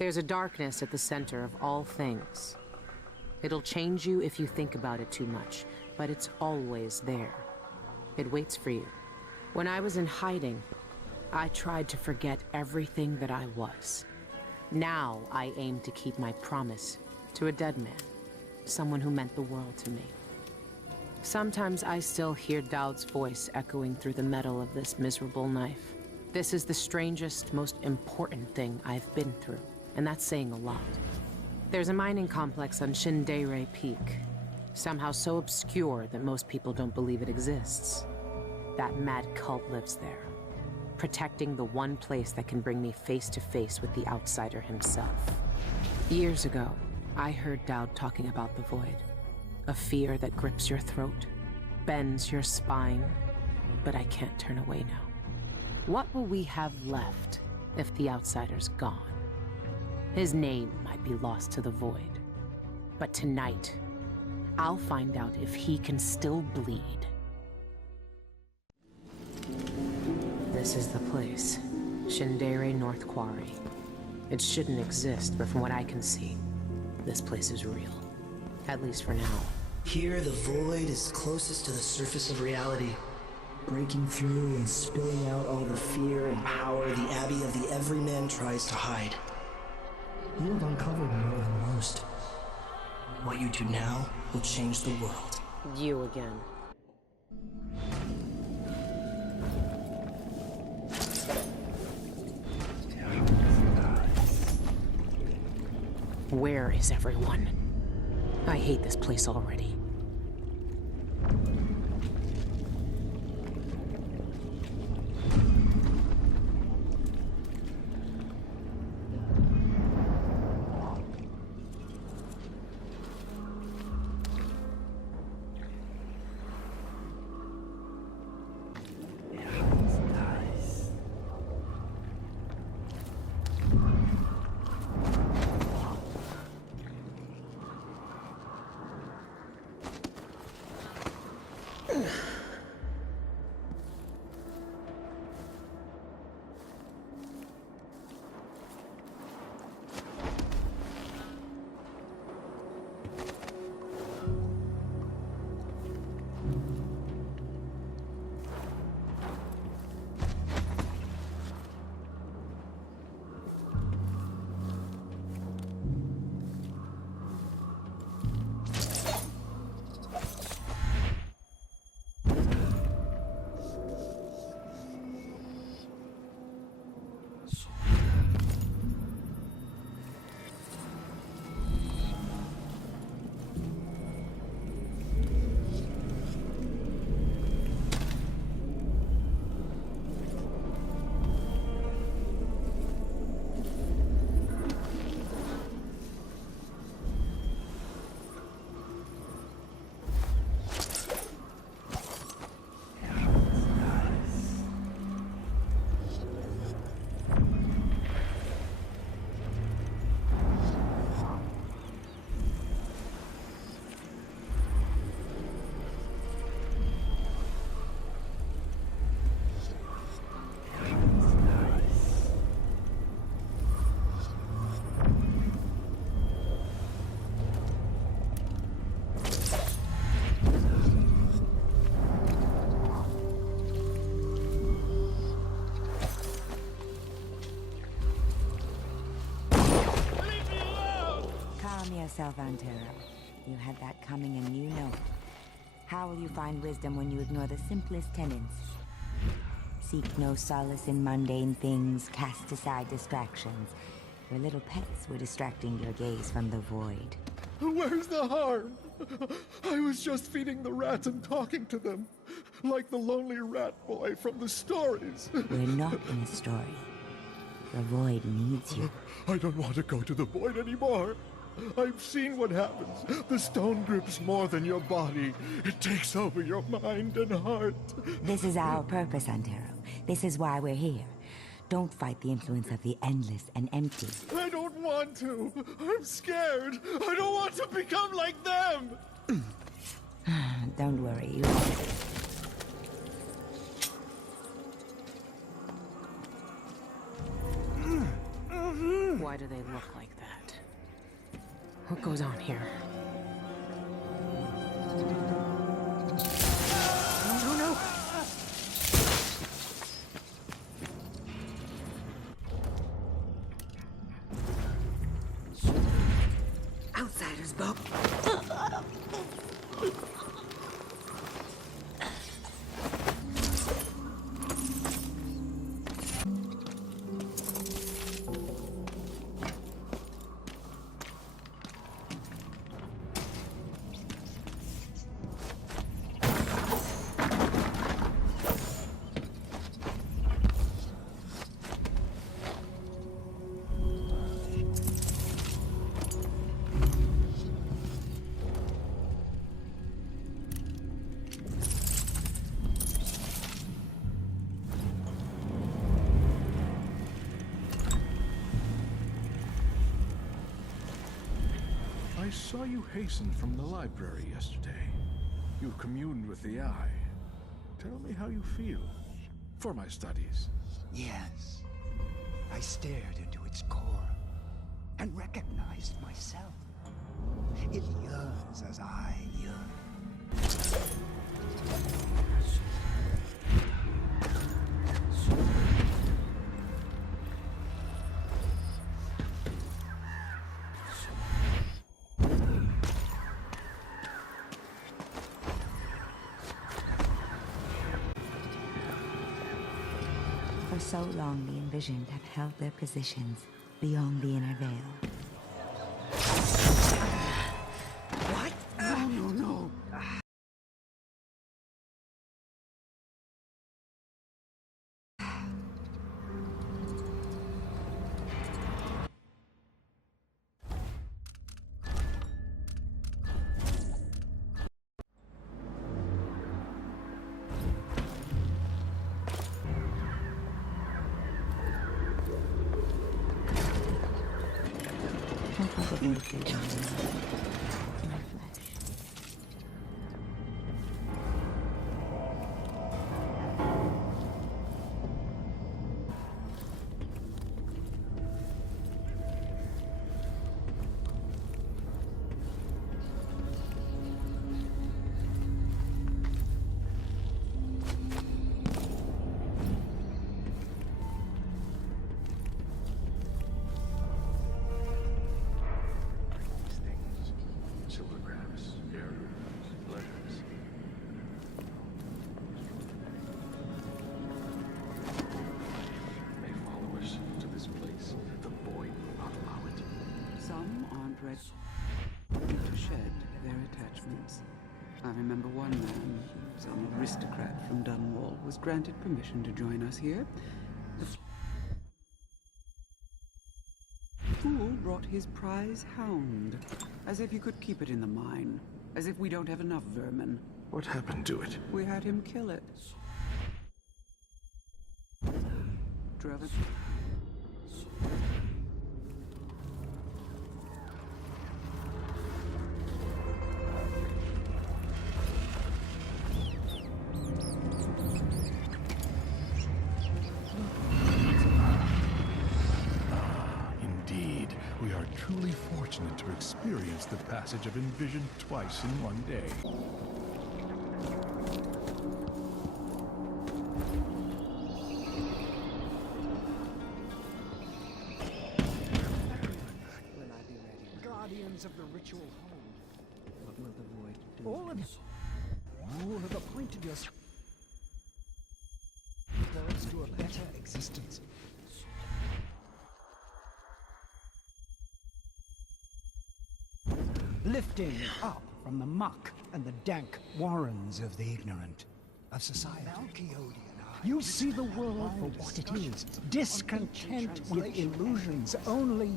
There's a darkness at the center of all things. It'll change you if you think about it too much, but it's always there. It waits for you. When I was in hiding, I tried to forget everything that I was. Now I aim to keep my promise to a dead man, someone who meant the world to me. Sometimes I still hear Daud's voice echoing through the metal of this miserable knife. This is the strangest, most important thing I've been through, and that's saying a lot. There's a mining complex on Shindeire Peak, somehow so obscure that most people don't believe it exists. That mad cult lives there, protecting the one place that can bring me face to face with the outsider himself. Years ago, I heard Daud talking about the Void. A fear that grips your throat, bends your spine, but I can't turn away now. What will we have left if the outsider's gone? His name might be lost to the Void, but tonight, I'll find out if he can still bleed. This is the place, Shindeire North Quarry. It shouldn't exist, but from what I can see, this place is real. At least for now. Here, the Void is closest to the surface of reality, breaking through and spilling out all the fear and power the Abbey of the Everyman tries to hide. You have uncovered more than most. What you do now will change the world. You again. Where is everyone? I hate this place already. Yourself, Antero. You had that coming and you know it. How will you find wisdom when you ignore the simplest tenets? Seek no solace in mundane things, cast aside distractions. Your little pets were distracting your gaze from the Void. Where's the harm? I was just feeding the rats and talking to them, like the lonely rat boy from the stories. We're not in a story. The Void needs you. I don't want to go to the Void anymore. I've seen what happens. The stone grips more than your body. It takes over your mind and heart. This is our purpose, Antero. This is why we're here. Don't fight the influence of the endless and empty. I don't want to. I'm scared. I don't want to become like them. Don't worry, you Why do they look like that? What goes on here? No, no! Outsiders, Bob. I saw you hasten from the library yesterday. You communed with the Eye. Tell me how you feel. For my studies. Yes. I stared into its core and recognized myself. It yearns as I yearn. For so long, the Envisioned have held their positions beyond the inner veil. What? No, no, no. Probably feed on my flesh. Some aren't ready to shed their attachments. I remember one man, some aristocrat from Dunwall, was granted permission to join us here. The fool brought his prize hound, as if he could keep it in the mine, as if we don't have enough vermin. What happened to it? We had him kill it. Drove it. Indeed, we are truly fortunate to experience the passage of Envision twice in one day. Guardians of the ritual home. What will the void do? All of you. You have appointed yourselves to a better existence. Lifting up from the muck and the dank warrens of the ignorant of society. You see the world for what it is, discontent with illusions only.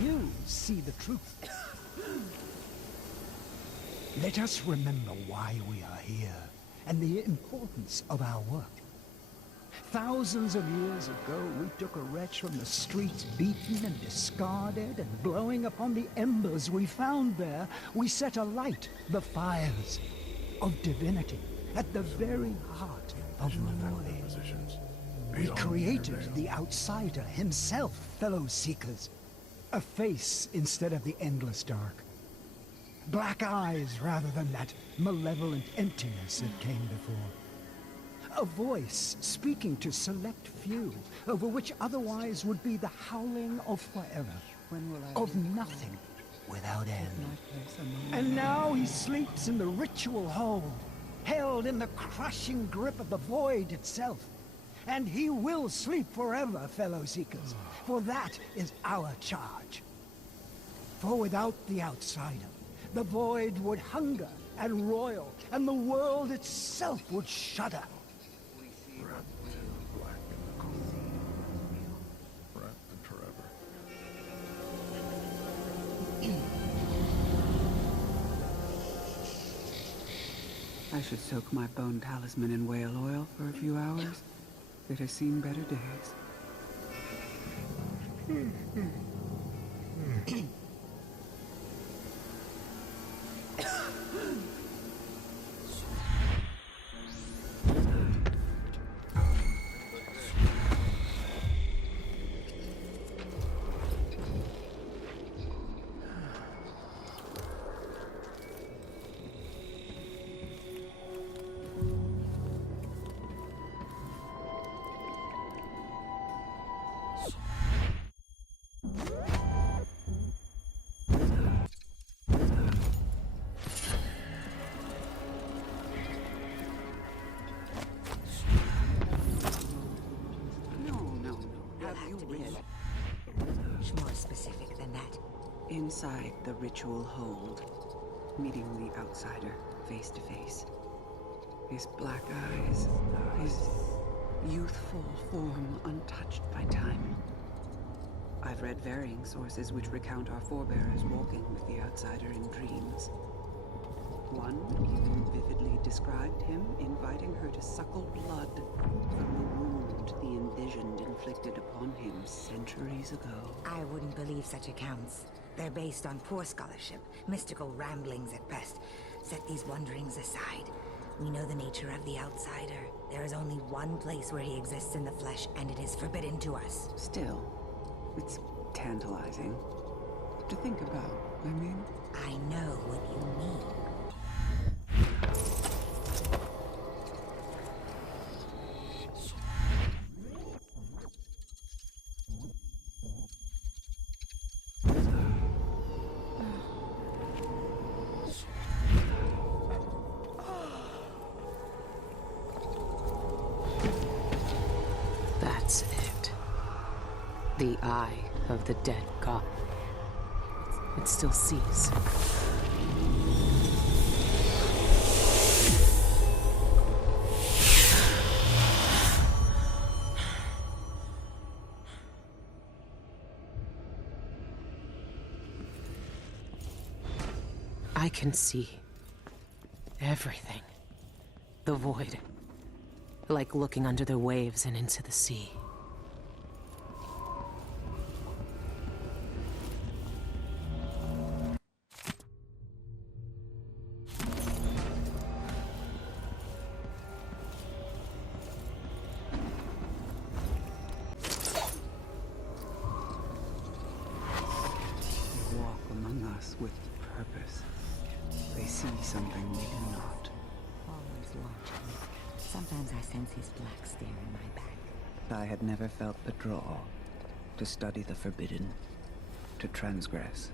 You see the truth. Let us remember why we are here and the importance of our work. Thousands of years ago, we took a wretch from the streets, beaten and discarded, and blowing upon the embers we found there, we set alight the fires of divinity at the very heart of the morning. He created the Outsider himself, fellow Seekers. A face instead of the endless dark. Black eyes rather than that malevolent emptiness that came before. A voice speaking to select few, over which otherwise would be the howling of forever. Of nothing without end. And now he sleeps in the ritual hold, held in the crushing grip of the void itself. And he will sleep forever, fellow Seekers, for that is our charge. For without the Outsider, the void would hunger and roil, and the world itself would shudder. Wrapped in black and cold. Wrapped in forever. I should soak my bone talisman in whale oil for a few hours. It has seen better days. More specific than that. Inside the ritual hold, meeting the Outsider face to face. His black eyes, his youthful form untouched by time. I've read varying sources which recount our forebears walking with the Outsider in dreams. One even vividly described him inviting her to suckle blood from the wound the envisioned inflicted upon him centuries ago. I wouldn't believe such accounts. They're based on poor scholarship, mystical ramblings at best. Set these wonderings aside. We know the nature of the Outsider. There is only one place where he exists in the flesh, and it is forbidden to us. Still, it's tantalizing to think about, I mean. I know what you mean. That's it. The eye of the dead god. It still sees. I can see everything. The void. Like looking under the waves and into the sea. They walk among us with purpose. They see something we do not. Always watching. Sometimes I sense his black stare in my back. I had never felt the draw to study the forbidden, to transgress.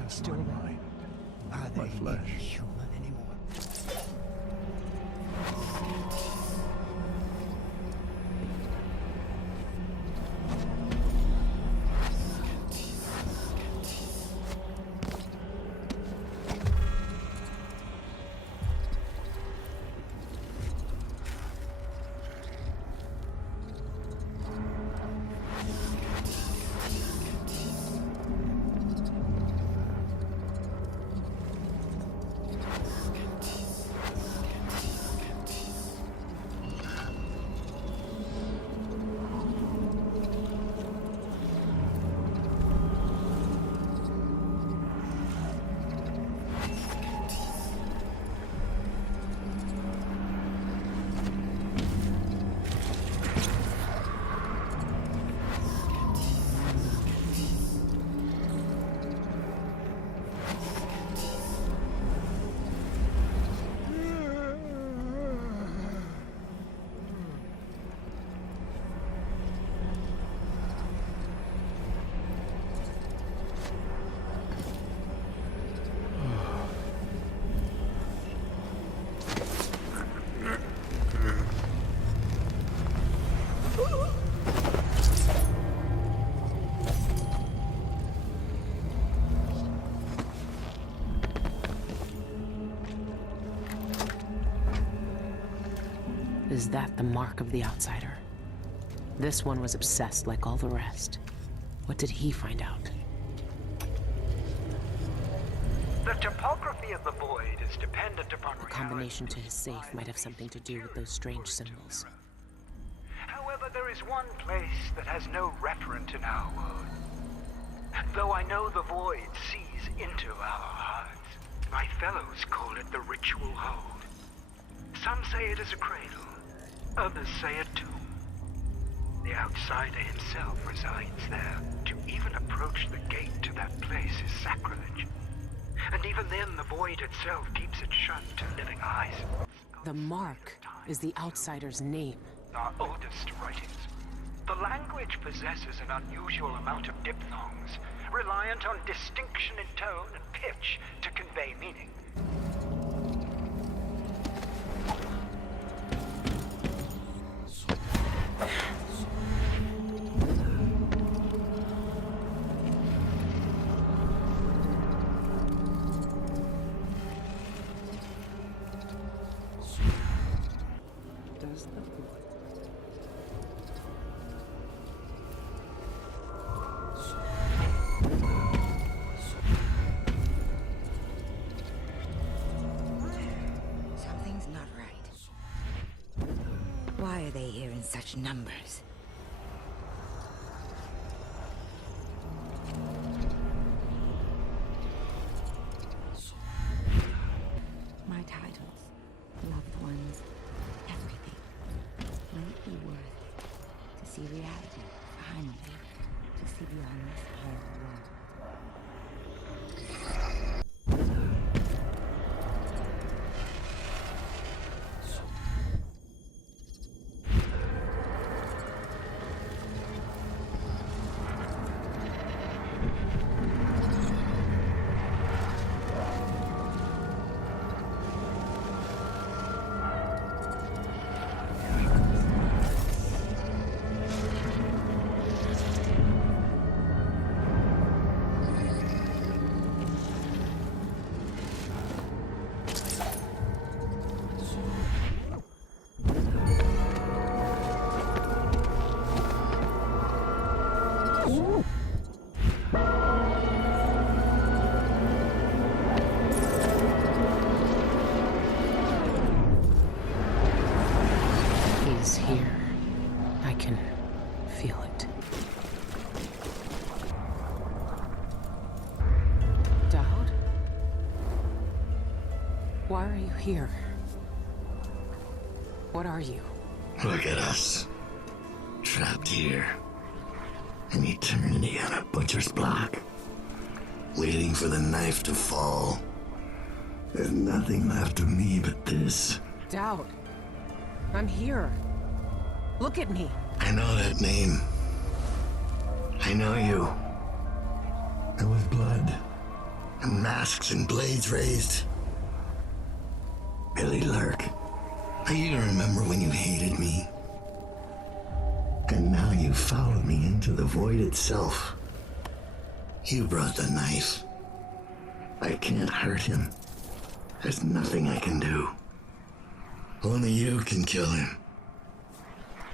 eyes are still there. Are they flesh. even human anymore? Is that the mark of the outsider? This one was obsessed like all the rest. What did he find out? The topography of the void is dependent upon The combination to his safe might have something to do with those strange symbols. However, there is one place that has no referent in our world. Though I know the void sees into our hearts, my fellows call it the ritual hold. Some say it is a cradle, others say a tomb. The outsider himself resides there. To even approach the gate to that place is sacrilege. And even then, the void itself keeps it shut to living eyes. The mark is the outsider's name. Our oldest writings. The language possesses an unusual amount of diphthongs, reliant on distinction in tone and pitch to convey meaning. Does the Something's not right. Why are they here in such numbers? My titles, loved ones, everything. Will it be worth it to see reality, finally, to see beyond this pale world? He's here. I can feel it. Daud? Why are you here? What are you? Look at us. Trapped here. An eternity on a butcher's block. Waiting for the knife to fall. There's nothing left of me but this. Daud. I'm here. Look at me. I know that name. I know you. There was blood. and masks and blades raised. Billy Lurk, I even remember when you hated me. And now you followed me into the void itself. You brought the knife. I can't hurt him. There's nothing I can do. Only you can kill him.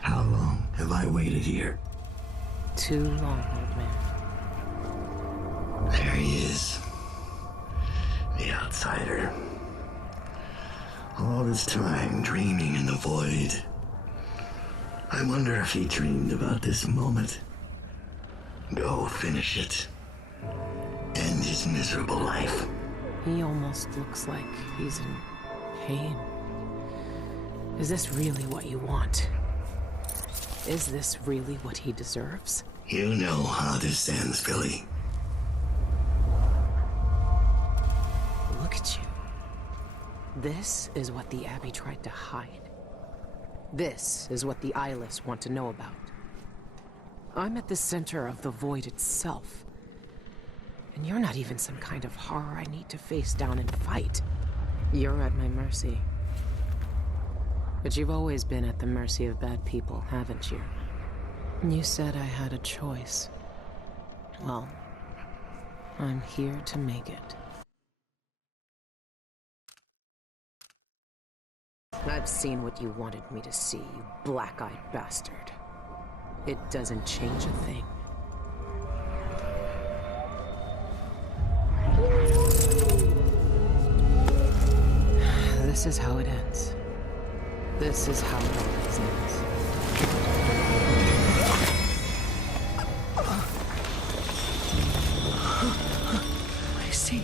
How long have I waited here? Too long, old man. There he is. The outsider. All this time dreaming in the void. I wonder if he dreamed about this moment. Go finish it. End his miserable life. He almost looks like he's in pain. Is this really what you want? Is this really what he deserves? You know how this ends, Billy. Look at you. This is what the Abbey tried to hide. This is what the Eyeless want to know about. I'm at the center of the void itself. And you're not even some kind of horror I need to face down and fight. You're at my mercy. But you've always been at the mercy of bad people, haven't you? You said I had a choice. Well, I'm here to make it. I've seen what you wanted me to see, you black-eyed bastard. It doesn't change a thing. This is how it ends. This is how it always ends. I see.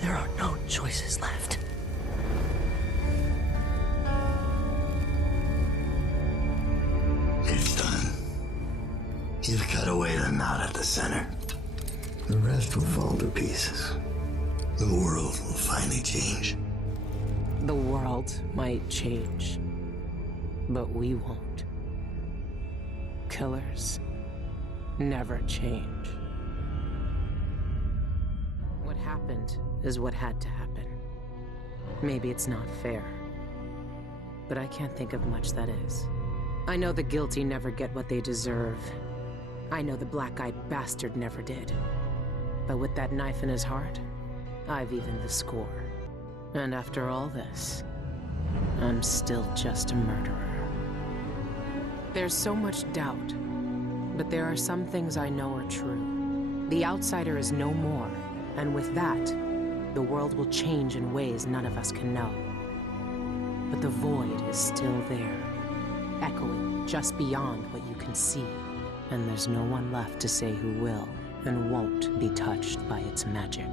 There are no choices left. It's done. You've cut away the knot at the center. The rest will fall to pieces. The world will finally change. The world might change, but we won't. Killers never change. What happened is what had to happen. Maybe it's not fair, but I can't think of much that is. I know the guilty never get what they deserve. I know the black-eyed bastard never did. But with that knife in his heart, I've evened the score. And after all this, I'm still just a murderer. There's so much doubt, but there are some things I know are true. The outsider is no more, and with that, the world will change in ways none of us can know. But the void is still there, echoing just beyond what you can see. And there's no one left to say who will and won't be touched by its magic.